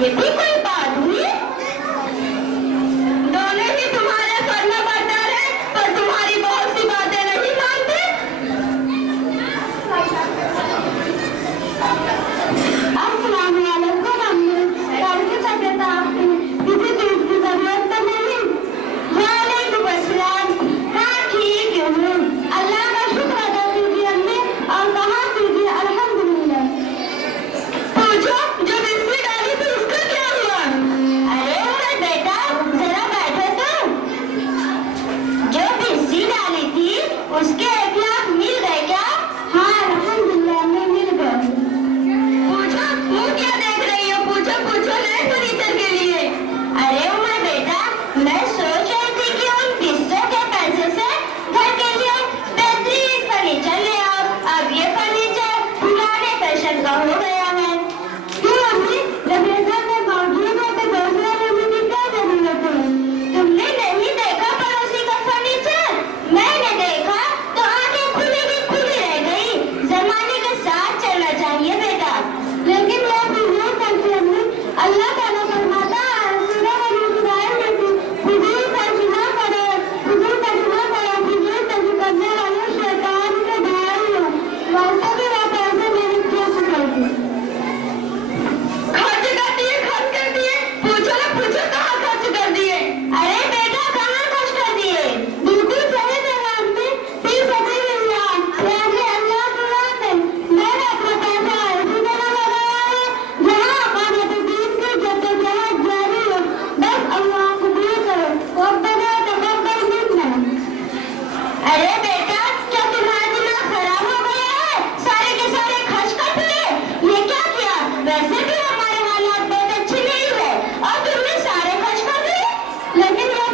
ये भी कोई बात हुई? दोनों ही तुम्हारे फर्मा बरदार हैं, पर तुम्हारी बहुत सी बातें नहीं मानते। अस्सलाम वालेकुम अम्मी, कैसी तबीयत आपकी? किसी चीज की जरूरत तो नहीं? वालेकुम अस्सलाम, हाँ ठीक हूँ, अल्लाह का शुक्र अदा कीजिए अम्मी, और कहा कीजिए अल्हम्दुलिल्लाह। पूछो, जो बिस्वी डाली थी उसका क्या हुआ? अरे उमर बेटा, जरा बैठो तो। जो बिस्वी डाली थी उसके 1 लाख मिल गए क्या? हाँ अल्हम्दुलिल्लाह में मिल गए। पूछो, मुँह क्या देख रही हो? पूछो पूछो, नए फर्नीचर के लिए। अरे उमर बेटा, मैं सोच रही थी कि उन किस्तों के पैसे से घर के लिए बेहतरीन फर्नीचर ले आओ। अब ये फर्नीचर पुराने फैशन का हो गया है। क्यों अम्मी, जब ये घर में मौजूद है तो दूसरा लेने की क्या जरूरत है? तुमने नहीं देखा पड़ोसी का फर्नीचर? मैंने देखा तो आंखें खुली की खुली रह गई। जमाने के साथ चलना चाहिए बेटा। लेकिन मैं फिजूल करती अम्मी, अल्लाह ताला फरमाता है सूरह अल-इस्राईल में कि फिजूल खर्च ना करो, फिजूल खर्च ना करो, फिजूल खर्च करने वाले शैतान के भाई हो। वैसे भी वो पैसे मेरी खर्च करती। खर्च कर दिए, खर्च कर दिए। पूछो ना, पूछो कहाँ खर्च कर दिए? अरे बेटा, कहाँ खर्च कर दिए? बिल्कुल सही जवाब में फी सबिलिल्लाह, यानी अल्लाह की राह में। मैंने अपना पैसा ऐसी जगह लगाया है जहाँ अमानत दीन की जद्दोजहद जारी हो। बस अल्लाह कबूल करे, रब्बना तक़ब्बल मिन्ना। अरे बेटा, क्या तुम्हारा दिमाग खराब हो गया है? सारे के सारे खर्च कर दिए, ये क्या किया? वैसे भी हमारे हालात बहुत अच्छे नहीं हुए और तुमने सारे खर्च कर दिए। लेकिन ये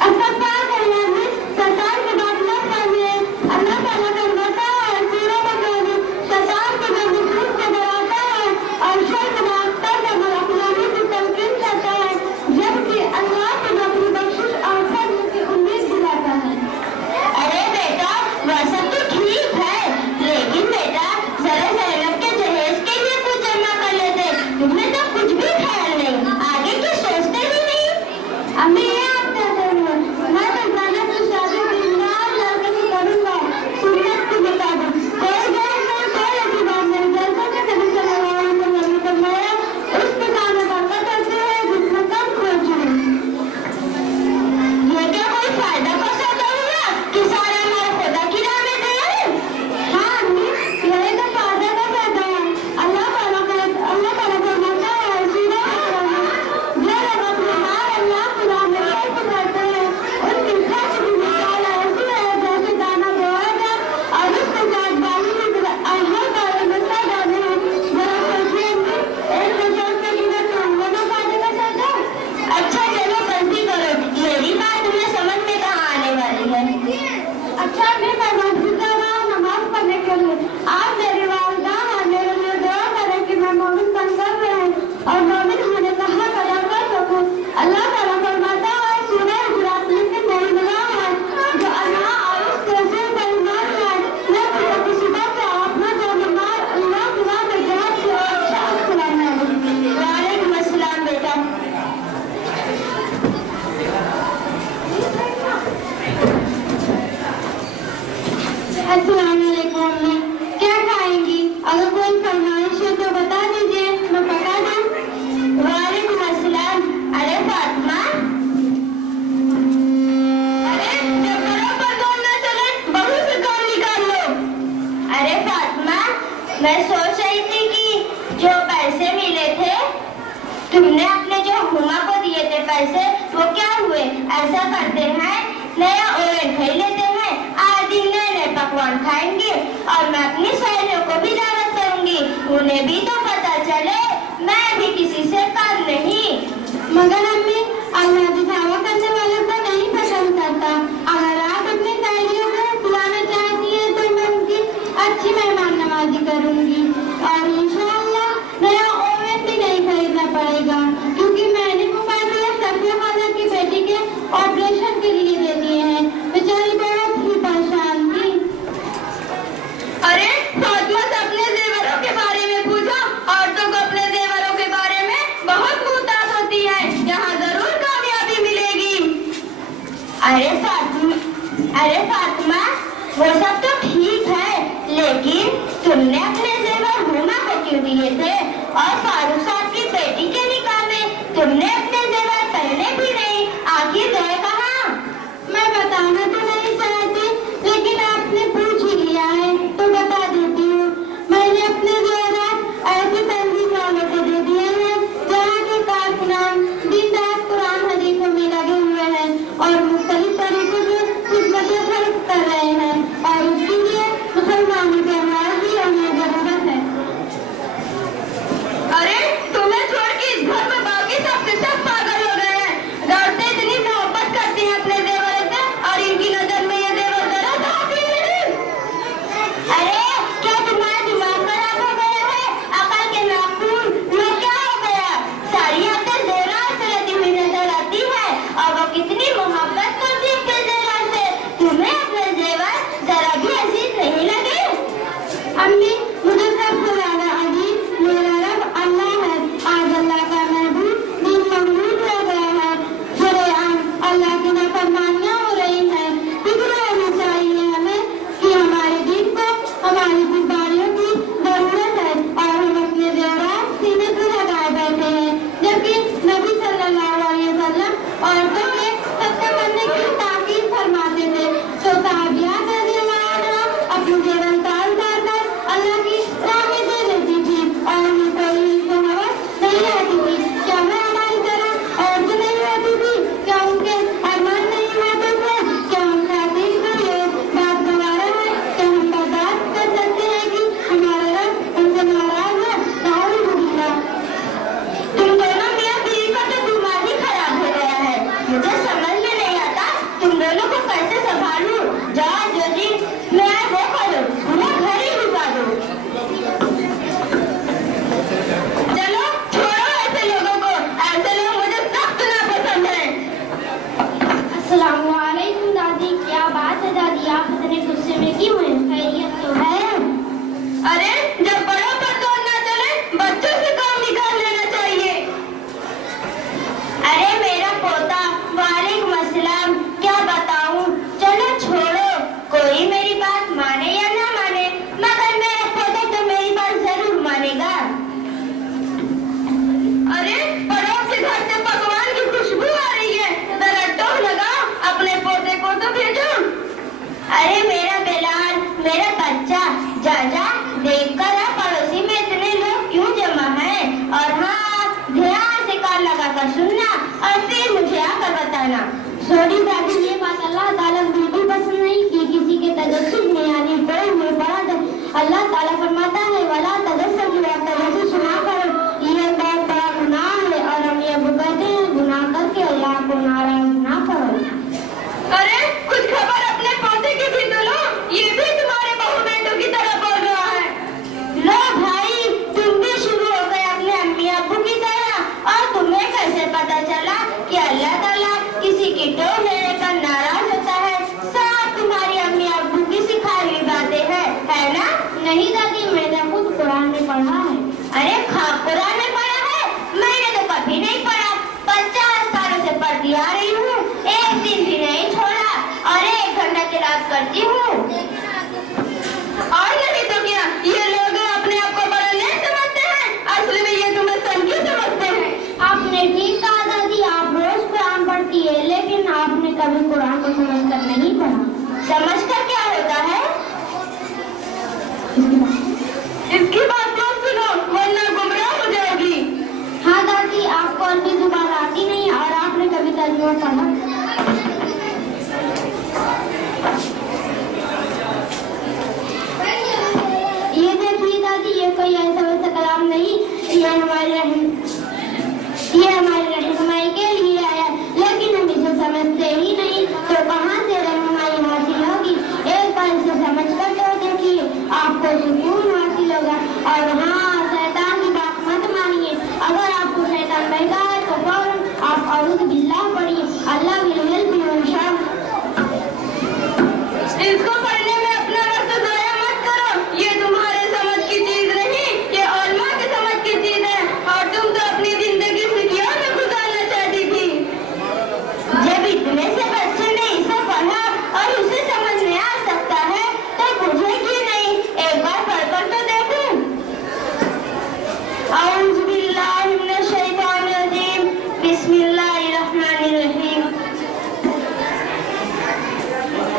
अस्तग़फ़ार करिए अम्मी, शैतान की बात मत मानिए। अल्लाह ताला फरमाता है सूरह बकरा में, शैतान को जब दुश्मन से डराता है और शर्त मांगता है जब अखलाकी की तलकीन करता है, जबकि अल्लाह को अपनी बख्शिश और फज़ल की उम्मीद दिलाता है। अरे बेटा, वैसा तो ठीक है, लेकिन बेटा जरा ज़ैनब के जहेज के लिए कुछ जमा कर लेते। तुम्हें तो कुछ भी ख्याल नहीं, आगे की सोचते भी नहीं। अम्मी ये आप कहते हो, मैं तो ज़ैनब की शादी दीनदार लड़के से करूँगा, सुन्नत के मुताबिक। कोई गैर नहीं, कोई ऐसी बात नहीं। जैसा कि नबी सल्लल्लाहु अलैहि वसल्लम ने फरमाया, उस पिता में बरकत होती है जिसमें कम खर्च हो। ये क्या कोई फायदा का सौदा हुआ कि सारा माल खुदा की राह में गया? हाँ अम्मी, यही तो फायदा का सौदा है। अल्लाह ताला फरमाता है सूरह बकरा में, जो लोग अपने माल अल्लाह की राह में खर्च करते हैं उनकी खर्च की मिसाल ऐसी है जैसे दाना बोया जाए और उसके साथ बाली की तरह हर बारी में सौ दाने हैं। जरा सोचिए अम्मी, एक में सोचने की ना तो दोनों फायदे का सौदा। अच्छा चलो गलती करो, मेरी बात तुम्हें समझ में कहाँ आने वाली है? अच्छा मैं मस्जिद जा रहा हूँ नमाज पढ़ने के लिए। आप मेरी वालिदा हैं, मेरे लिए दुआ करें कि मैं मोमिन बनकर रहें और मोमिन होने का हक अदा कर सकूं। अल्लाह ताला फरमाता है सूरह हुजरात में कि मेरी दुआ है जो अल्लाह और उसके रसूल पर ईमान लाए, न किसी बात से अपना जो बीमार अल्लाह की राह में जहाद से और शान सुनाना है। वालेकुम अस्सलाम बेटा। अस्सलाम वालेकुम अम्मी, क्या खाएंगी? अगर कोई फरमाइश है तो बता दीजिए, मैं पका दूं। वालेकुम अस्सलाम। अरे फातिमा, अरे जब घरों पर दौड़ न चले, बहू से काम निकाल लो। अरे फातिमा, मैं सोच रही थी कि जो पैसे मिले थे तुमने अपने जो हुमा को दिए थे पैसे, वो क्या हुए? ऐसा करते हैं, नया ओवन खरीद लेते हैं, आज दिन नए नए पकवान खाएंगे और मैं अपनी सहेलियों को भी दावत करूंगी, उन्हें भी तो पता चले मैं भी किसी से कम नहीं। मगर अम्मी, अल्लाह दिखावा करने वालों को नहीं पसंद करता। अगर आप अपनी सहेलियों को बुलाना चाहती है तो मैं उनकी अच्छी मेहमान नवाजी करूंगी और इंशाअल्लाह नया ओवन भी नहीं खरीदना पड़ेगा, क्योंकि मैंने मोबाइल में सफिया खाला की बेटी के ऑपरेशन के लिए दे दिए हैं। बेचारी बहुत ही परेशान थी। अरे फातिमा से अपने जेवरों के बारे में पूछो, औरतों को अपने जेवरों के बारे में तुमने अपने जेवर हुमा को क्यों दिए थे? और फारूक साहब की बेटी के निकाह में तुमने अपने जेवर पहने भी नहीं, आखिर गए कहाँ? मैं बताना तो नहीं चाहती, लेकिन आपने पूछ ही लिया है तो बता देती हूँ। मैंने अपने जेवरात ऐसी तंजीम वालों को दे दिए हैं जहाँ के कारकुनान दिन रात कुरान हदीसों में लगे हुए हैं और मुख्तलिफ तरीकों से खिदमतें खर्च कर रहे हैं, और इसके लिए मुसलमानों के हमारे भी हमें जरूरत है। अरे तुम्हें छोड़ के इस घर में बाकी सब पागल हो गए हैं। औरतें इतनी मोहब्बत करती हैं अपने देवर से, और इनकी नजर में ये देवर जरा सा भी नहीं। अरे क्या तुम्हारा दिमाग खराब हो गया है? अकल के नाखून ये क्या हो गया? सारी आदतें जेवर से लगी हुई नजर आती है, और वो कितनी मोहब्बत करती है अपने जेवर से। तुम्हें अपने जेवर जरा भी अजीज नहीं लगे? अम्मी, मुझे सबसे ज्यादा अजीज मेरा रब अल्लाह है। आज अल्लाह का महबूब दिन ममनून हो गया है। शरेआम अल्लाह की नाफरमानियां हो रही हैं। फिक्र होनी चाहिए हमें कि हमारे दिन को हमारी बीमारियों की जरूरत है, और हम अपने जेवरात सीने से लगाए बैठे हैं, जबकि नबी सल्लल्लाहु अलैहि वसल्लम औरतों के सत्य करने की ताकीद फरमाते थे। तो साहबियात रज़ियल्लाहु अन्हा अपने जेवर ताल कर अल्लाह की राह में दे देती थी, और उन्हें कोई हवस नहीं रहती थी। क्या मैं हमारी तरह और जो नहीं रहती थी? क्या उनके अरमान नहीं होते थे? क्या उनका दिल को ये बात गवारा है कि हम बर्दाश्त कर सकते हैं कि हमारा रब उनसे नाराज है? नाउज़ुबिल्लाह। तुम दोनों मियां बीवी का तो दिमाग ही खराब हो गया है। मुझे समझ में नहीं आता तुम दोनों को कैसे संभालूं। जाओ जो जी मैं वो करो, पूरा घर ही डुबा दो। चलो छोड़ो ऐसे लोगों को, ऐसे लोग मुझे सख्त नापसंद है। अस्सलामु अलैकुम दादी। क्या बात है दादी, आप इतने गुस्से में क्यों हैं? खैरियत तो है? अरे जब बड़ों पर तो ना चले, बच्चों से काम निकाल लेना चाहिए। अरे मेरा पोता, वालेकुम अस्सलाम। क्या बताऊं? चलो छोड़ो, कोई मेरी बात माने या ना माने, मगर मेरा पोता तो मेरी बात जरूर मानेगा। अरे पड़ोस के घर से पकवान की खुशबू आ रही है, जरा टोक लगाओ, अपने पोते को तो भेजो। अरे मेरा बेलाल, मेरा बच्चा, जा जा देख कर आ पड़ोसी में इतने लोग क्यों जमा हैं, और हाँ ध्यान से कान लगाकर सुनना और फिर मुझे आकर बताना। सॉरी दादी, ये बात अल्लाह ताला को बिल्कुल पसंद नहीं कि किसी के तजस्सुस में यानी कोई में बड़ा है। अल्लाह ताला फरमाता है वाला तजस्सुस की बात तजस्सुस सुना करो, ये बहुत बड़ा गुनाह है, और हम ये कहते हैं गुनाह करके अल्लाह को नाराज ना करो। अरे कुछ खबर अपने पोते की भी तो लो, ये भी तुम्हारे बहू बेटों की तरह बोल रहा है। लो भाई, तुम भी शुरू हो गए अपने अम्मी अब्बू की तरह। और तुम्हें कैसे पता चला कि अल्लाह ताला किसी की टोक लेने पर नाराज होता है? सब तुम्हारी अम्मी अब्बू की सिखाई हुई बातें हैं, है ना? नहीं दादी, मैंने खुद कुरान में पढ़ा है। अरे कुरान में पढ़ा है? मैंने तो कभी नहीं पढ़ा। 50 सालों से पढ़ती आ रही हूँ, एक दिन भी नहीं छोड़ा, और 1 घंटा तिलावत करती हूँ।